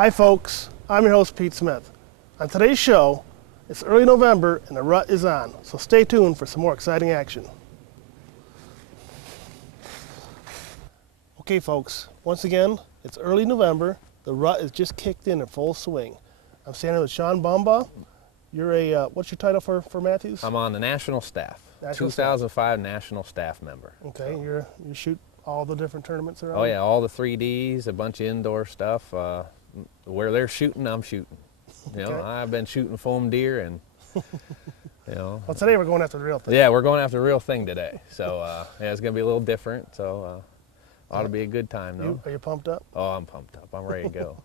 Hi folks, I'm your host Pete Smith. On today's show, it's early November and the rut is on, so stay tuned for some more exciting action. Okay folks, once again, it's early November, the rut is just kicked in full swing. I'm standing with Shawn Baumbaugh. You're a, what's your title for Mathews? I'm on the national staff, 2005 national staff member. Okay, so. You shoot all the different tournaments around? Oh yeah, all the 3Ds, a bunch of indoor stuff. Where they're shooting, I'm shooting. You know, I've been shooting foam deer and, you know. Well, today we're going after the real thing. Yeah, we're going after the real thing today. So, yeah, it's going to be a little different. So, ought to be a good time, though. Are you pumped up? Oh, I'm pumped up. I'm ready to go.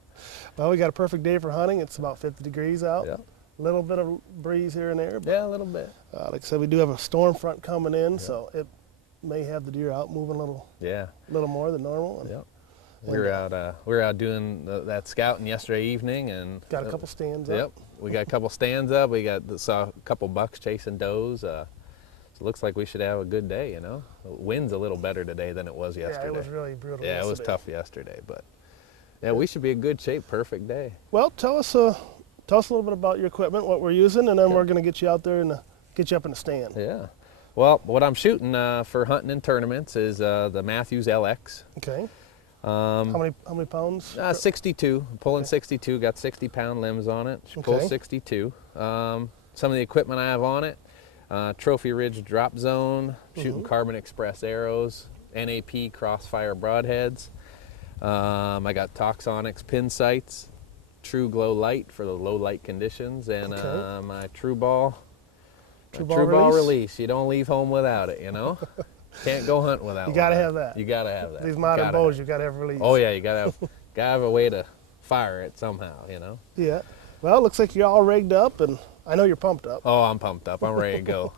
Well, we got a perfect day for hunting. It's about 50 degrees out. Yep. A little bit of breeze here and there. But, yeah, a little bit. Like I said, we do have a storm front coming in, so it may have the deer out moving a little more than normal. And, we were out doing that scouting yesterday evening and got a couple stands up. Yep, we got a couple stands up. We saw a couple bucks chasing does. So it looks like we should have a good day. You know, the wind's a little better today than it was yesterday. Yeah, it was really brutal. Yeah, yesterday. It was tough yesterday, but yeah, we should be in good shape. Perfect day. Well, tell us a little bit about your equipment, what we're using, and then we're going to get you out there and get you up in the stand. Yeah. Well, what I'm shooting for hunting and tournaments is the Mathews LX. Okay. How many pounds? 62. I'm pulling 62. Got 60-pound limbs on it. Pull 62. Some of the equipment I have on it: Trophy Ridge drop zone, shooting Carbon Express arrows, NAP crossfire broadheads. I got Toxonics pin sights, True Glow light for the low light conditions, and my True Ball release. You don't leave home without it, you know. Can't go hunt without it. You gotta have that. You gotta have that. These modern bows, you gotta have release. Oh yeah, you gotta have a way to fire it somehow, you know. Yeah. Well, it looks like you're all rigged up, and I know you're pumped up. Oh, I'm pumped up. I'm ready to go.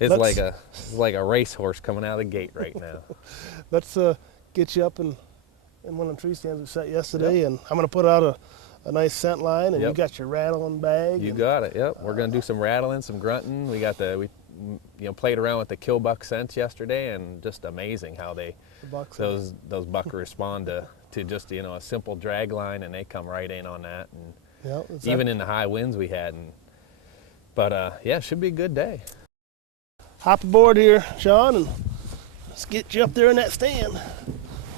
It's like a racehorse coming out of the gate right now. Let's get you up in one of the tree stands we set yesterday, and I'm gonna put out a nice scent line, and you got your rattling bag. You got it. Yep. We're gonna do some rattling, some grunting. We played around with the kill buck scents yesterday, and just amazing how those buck respond to just a simple drag line, and they come right in on that. And even in the high winds we had, but yeah, it should be a good day. Hop aboard here, Shawn, and let's get you up there in that stand.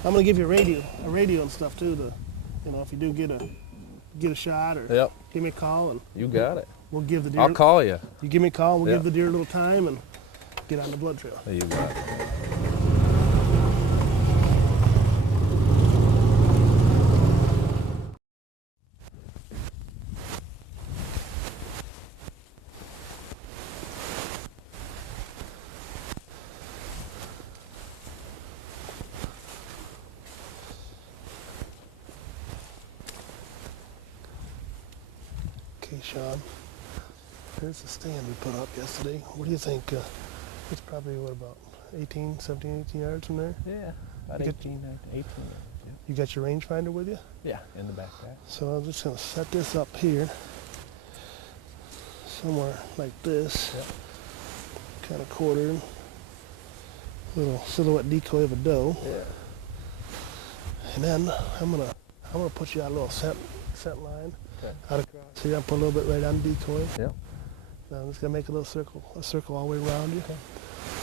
I'm gonna give you a radio and stuff too. If you do get a shot or give me a call, and you got it. We'll give the deer. I'll call you. You give me a call. We'll give the deer a little time and get on the blood trail. You got it. Okay, Shawn. Here's the stand we put up yesterday. What do you think? It's probably, about 18 yards from there? Yeah, about 18. Yeah. You got your rangefinder with you? Yeah, in the backpack. So I'm just going to set this up here, somewhere like this, kind of quartered. Little silhouette decoy of a doe. Yeah. And then I'm gonna put you out a little scent line. Out across here, I'll put a little bit right on the decoy. Yeah. Now I'm just gonna make a circle all the way around you.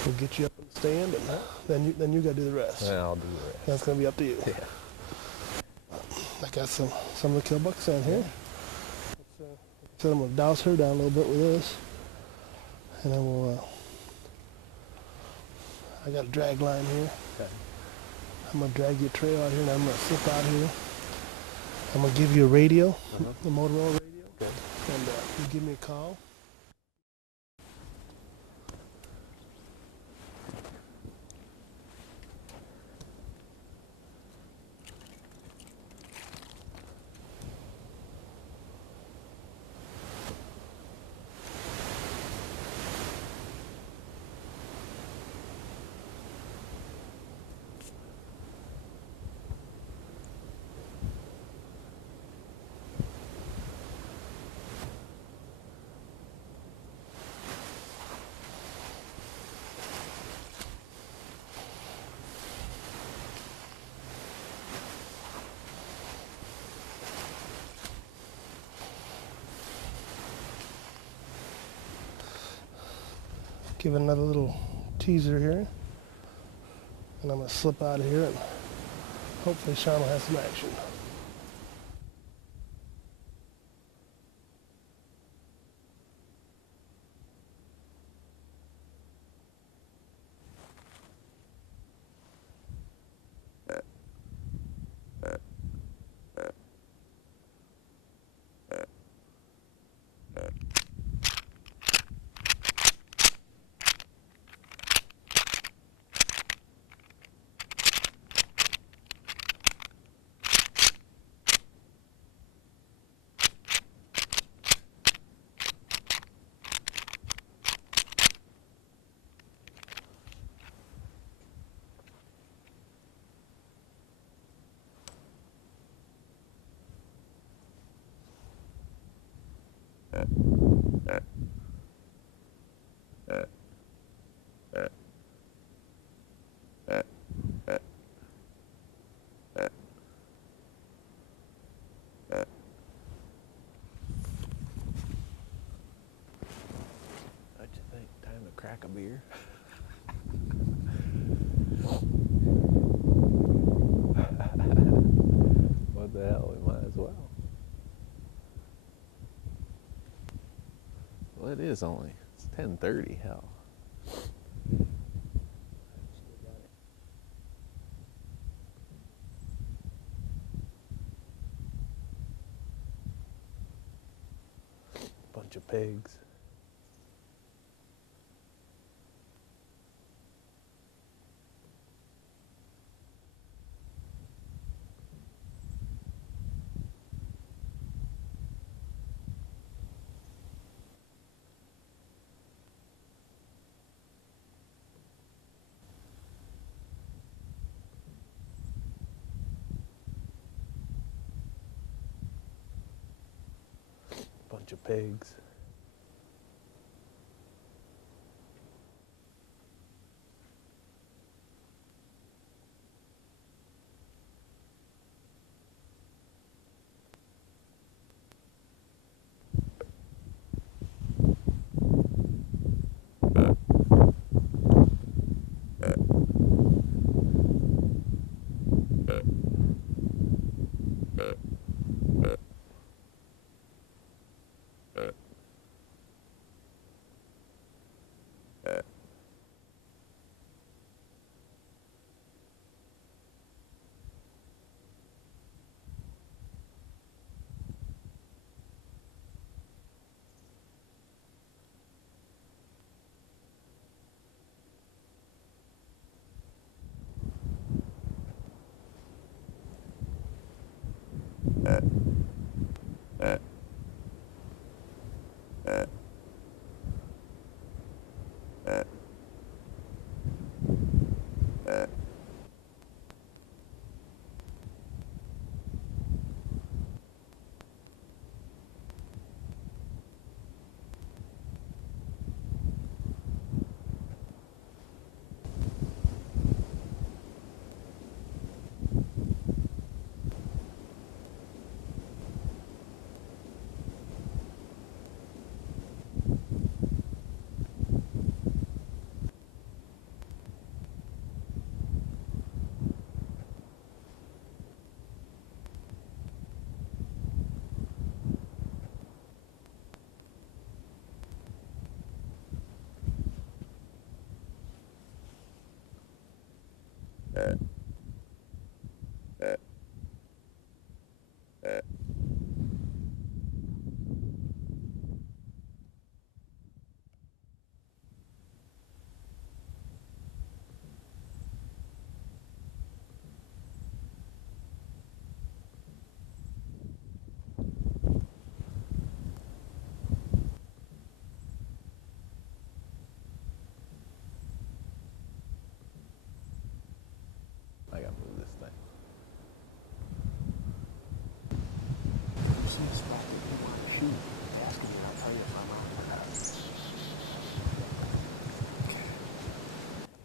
We'll get you up in the stand, and then you gotta do the rest. Yeah, I'll do the rest. That's gonna be up to you. Yeah. I got some of the kill bucks on here. So I'm gonna douse her down a little bit with this, and then we'll. I got a drag line here. Okay. I'm gonna drag your trail out here, and I'm gonna slip out here. I'm gonna give you a radio, the Motorola radio, and you give me a call. give it another little teaser here. And I'm going to slip out of here and hopefully Shawn will have some action. Crack a beer. What the hell, we might as well. Well, it is only, it's 10:30, hell. Bunch of pigs. Bunch of pigs. I gotta move this thing. You see the spot that you want to shoot, ask me, and I'll tell you if I'm on or not.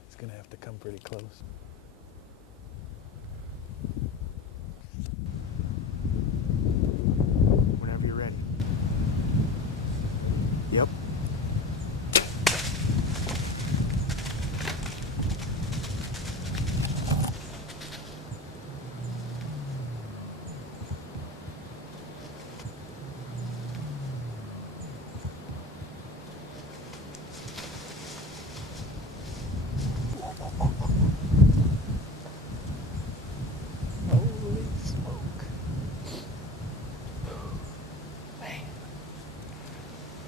It's gonna have to come pretty close. Whenever you're ready. Yep.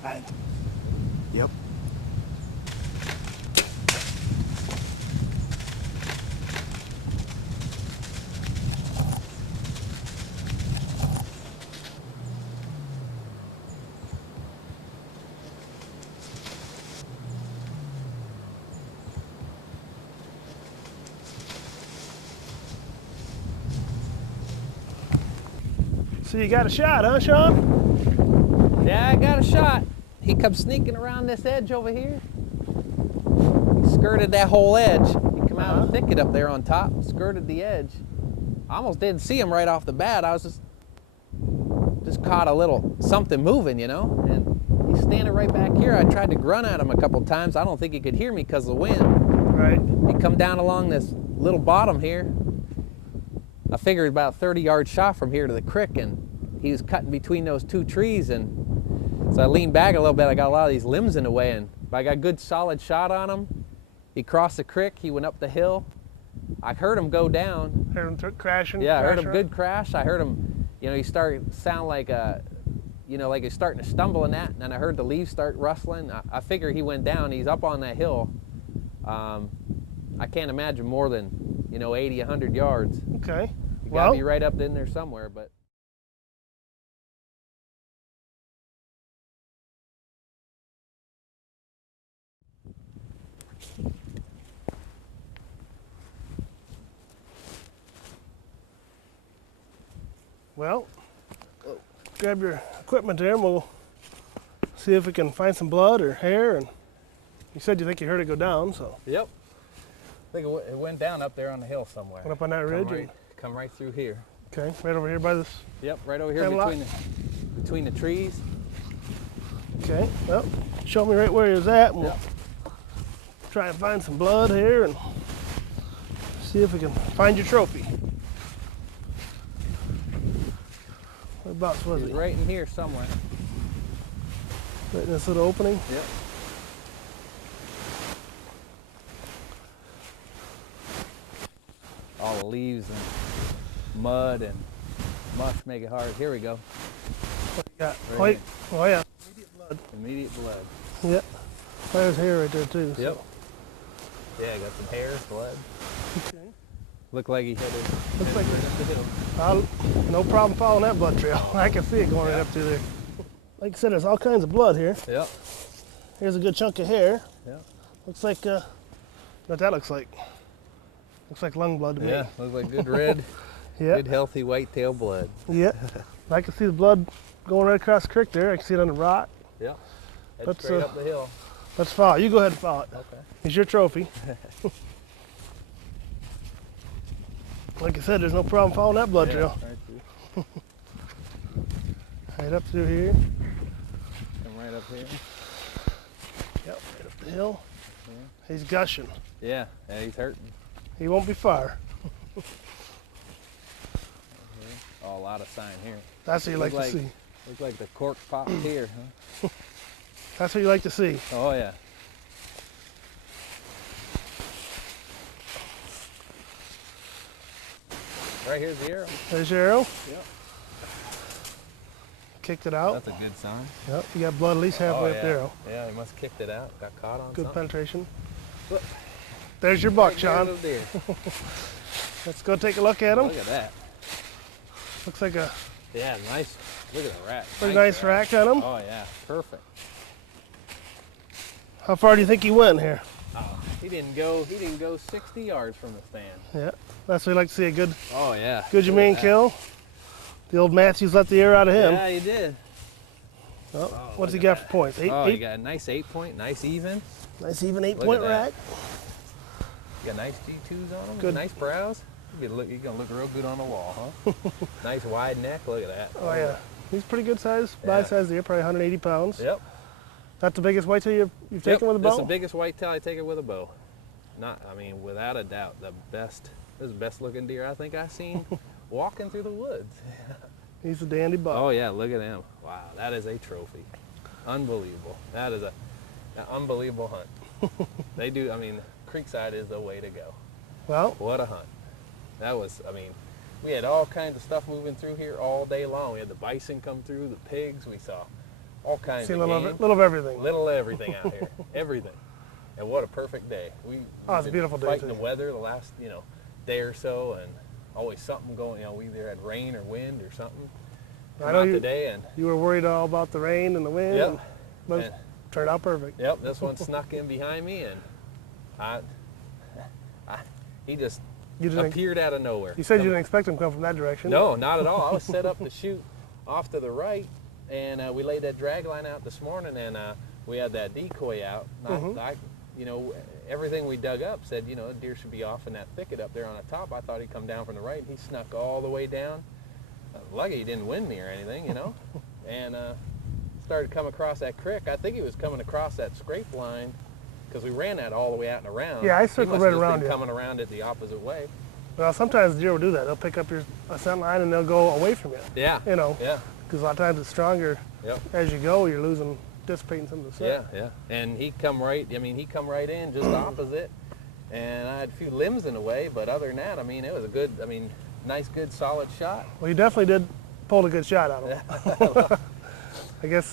Yep. So you got a shot, huh, Shawn? Yeah, I got a shot. He come sneaking around this edge over here. He skirted that whole edge. He come out of the thicket up there on top, skirted the edge. I almost didn't see him right off the bat. I was just caught a little something moving, you know, and he's standing right back here. I tried to grunt at him a couple times. I don't think he could hear me because of the wind. Right. He come down along this little bottom here. I figured about a 30-yard shot from here to the creek, and he was cutting between those two trees, and so I leaned back a little bit. I got a lot of these limbs in the way, and I got a good solid shot on him. He crossed the creek. He went up the hill. I heard him go down. Heard him crashing? Yeah, I heard him good crash. I heard him, you know, he started sound like you know, like he's starting to stumble in that, and then I heard the leaves start rustling. I figure he went down. He's up on that hill. I can't imagine more than, you know, 80, 100 yards. Okay. You gotta be right up in there somewhere, but. Well, grab your equipment there and we'll see if we can find some blood or hair. And you said you think you heard it go down, so. Yep. I think it went down up there on the hill somewhere. Went up on that ridge? Come right through here. Okay, right over here by this? Yep, right over here between the trees. Okay, well, show me right where he was at, and we'll try and find some blood here and see if we can find your trophy. Whereabouts was he? Right in here somewhere. Right in this little opening? Yep. All the leaves and mud and mush make it hard. Here we go. What you got? Right Oh yeah. Immediate blood. Immediate blood. Yep. There's hair right there too. Yep. So. Yeah, got some hair, blood. Okay. Looked like he headed Looks like right up the hill. No problem following that blood trail. I can see it going right up through there. Like I said, there's all kinds of blood here. Yep. Here's a good chunk of hair. Yep. Looks like, what that looks like. Looks like lung blood to me. Yeah, looks like good red, good healthy whitetail blood. Yeah. I can see the blood going right across the creek there. I can see it on the rock. Yeah. Let's, straight up the hill. Let's follow. You go ahead and follow it. Okay. Here's your trophy. Like I said, there's no problem following that blood trail. Right through. Right up through here. Come right up here. Yep, right up the hill. Yeah. He's gushing. Yeah, he's hurting. He won't be far. Oh, a lot of sign here. That's what you like to see. Looks like the cork popped here, huh? That's what you like to see. Oh, yeah. Right here's the arrow. There's your arrow. Yep. Kicked it out. That's a good sign. Yep, you got blood at least halfway up the arrow. Yeah, he must have kicked it out. Got caught on Good something. penetration. Look. There's your buck, Shawn. There's deer. Let's go take a look at him. Look at that. Looks like a Nice. Look at the rack. pretty nice rack on him. Oh, yeah. Perfect. How far do you think he went here? He didn't go 60 yards from the stand. Yeah, that's what you like to see, a good, Oh, yeah. good humane kill. The old Mathews let the air out of him. Yeah, he did. Oh, what's he got for points? He got a nice 8-point, nice even. Nice even 8-point Look at that. rack. You got nice G2s on him. Good. Nice brows. You're gonna look real good on the wall, huh? Nice wide neck. Look at that. Oh yeah, he's pretty good size, body size deer, probably 180 pounds. Yep. That's the biggest whitetail you've taken with a bow? That's the biggest whitetail I take it with a bow. Without a doubt, this is the best looking deer I think I've seen walking through the woods. He's a dandy buck. Oh yeah, look at him. Wow, that is a trophy. Unbelievable. That is an unbelievable hunt. Creekside is the way to go. Well, what a hunt. That was, we had all kinds of stuff moving through here all day long. We had the bison come through, the pigs, we saw all kinds See of little game. little of everything. Little everything out here, everything. And what a perfect day. We've it's a beautiful day fighting too. the weather the last, day or so, and always something going. We either had rain or wind or something. I know today, and you were worried all about the rain and the wind. Yep. But it turned out perfect. Yep, this one snuck in behind me, and he just appeared out of nowhere. You said you didn't expect him to come from that direction. No, not at all. I was set up to shoot off to the right, and we laid that drag line out this morning, and we had that decoy out. Everything we dug up said, deer should be off in that thicket up there on the top. I thought he'd come down from the right. He snuck all the way down. Lucky he didn't wind me or anything, and started to come across that creek. I think he was coming across that scrape line because we ran that all the way out and around. Yeah, I circled right around you. you. Coming around it the opposite way. Well, sometimes the deer will do that. They'll pick up your scent line and they'll go away from you. Yeah. Yeah. Because a lot of times it's stronger. Yep. As you go, you're dissipating some of the scent. Yeah. And he come right in just opposite, and I had a few limbs in the way, but other than that, it was a good, nice, good, solid shot. Well, you definitely did pull a good shot out of him. I guess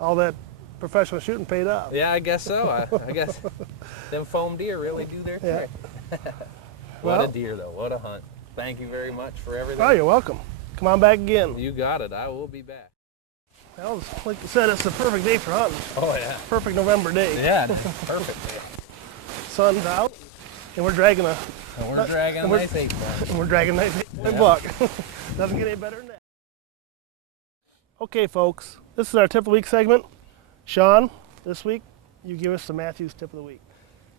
all that professional shooting paid off. Yeah, I guess so. I guess them foam deer really do their trick. What a deer, though. What a hunt. Thank you very much for everything. Oh, you're welcome. Come on back again. You got it. I will be back. Well, like you said, it's the perfect day for hunting. Oh, yeah. Perfect November day. Yeah, perfect day. Sun's out, and we're dragging a nice 8-point. And we're dragging a nice 8-point buck. Doesn't get any better than that. Okay, folks, this is our tip of the week segment. Shawn, this week, you give us the Mathews tip of the week.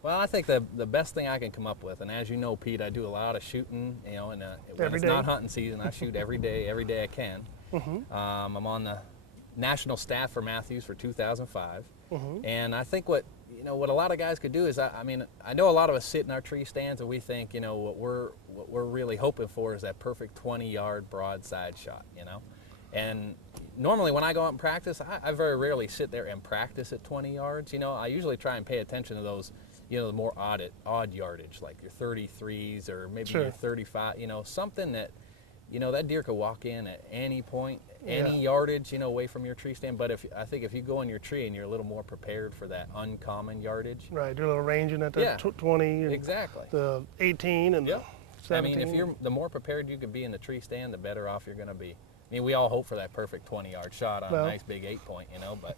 Well, I think the best thing I can come up with, and as you know, Pete, I do a lot of shooting, and when it's not hunting season, I shoot every day I can. I'm on the national staff for Mathews for 2005, and I think what a lot of guys could do is, I know a lot of us sit in our tree stands and we think, what we're really hoping for is that perfect 20-yard broadside shot, and normally when I go out and practice, I very rarely sit there and practice at 20 yards. I usually try and pay attention to those, the more odd yardage, like your 33s or maybe your 35, something that, that deer could walk in at any point, any yardage, away from your tree stand. But I think if you go in your tree and you're a little more prepared for that uncommon yardage. Right, do a little ranging at the 20 and exactly. the 18 and the 17. If the more prepared you can be in the tree stand, the better off you're going to be. We all hope for that perfect 20-yard shot on a nice big 8-point, but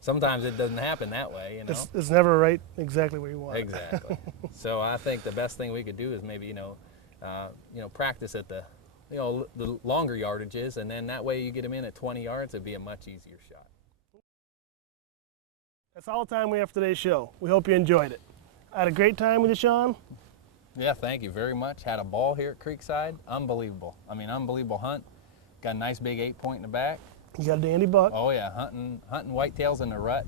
sometimes it doesn't happen that way, It's never right exactly where you want it. Exactly. So I think the best thing we could do is maybe, practice at the longer yardages, and then that way you get them in at 20 yards, it'd be a much easier shot. That's all the time we have for today's show. We hope you enjoyed it. I had a great time with you, Shawn. Yeah, thank you very much. Had a ball here at Creekside. Unbelievable. Unbelievable hunt. Got a nice big 8-point in the back. You got a dandy buck. Oh yeah, hunting whitetails in the rut.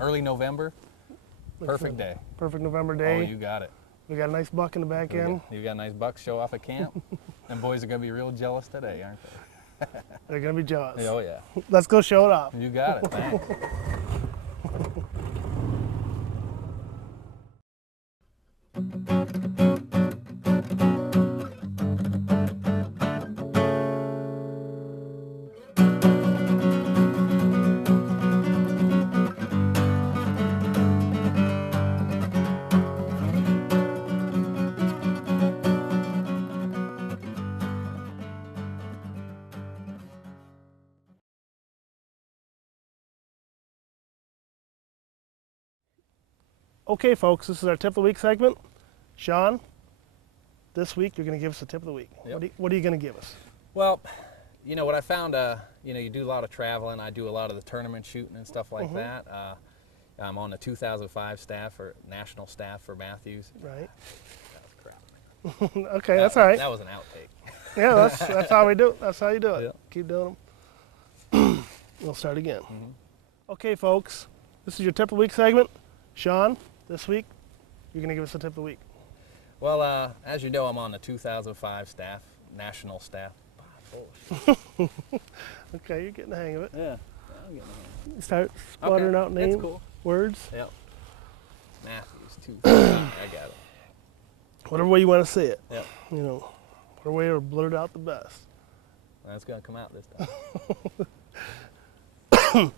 Early November. Perfect day. Perfect November day. Oh, you got it. We got a nice buck in the back end. You got a nice buck show off at camp. And boys are going to be real jealous today, aren't they? They're going to be jealous. Oh yeah. Let's go show it off. You got it. Thanks. Okay, folks, this is our tip of the week segment. Shawn, this week you're going to give us a tip of the week. Yep. What are you going to give us? Well, what I found, you do a lot of traveling. I do a lot of the tournament shooting and stuff like that. I'm on the 2005 staff or national staff for Mathews. Right. That was crap. Okay, that's all right. That was an outtake. Yeah, that's how we do it. That's how you do it. Yeah. Keep doing them. We'll start again. Okay, folks, this is your tip of the week segment. Shawn, this week you're going to give us a tip of the week. Well, as you know, I'm on the 2005 staff, national staff. Okay, you're getting the hang of it. Yeah, I'm getting the hang of it. You start sputtering out names, That's cool. words. Yep. Mathews, 2005. I got it. Whatever way you want to say it. Yep. Whatever way to blurt out the best. That's going to come out this time.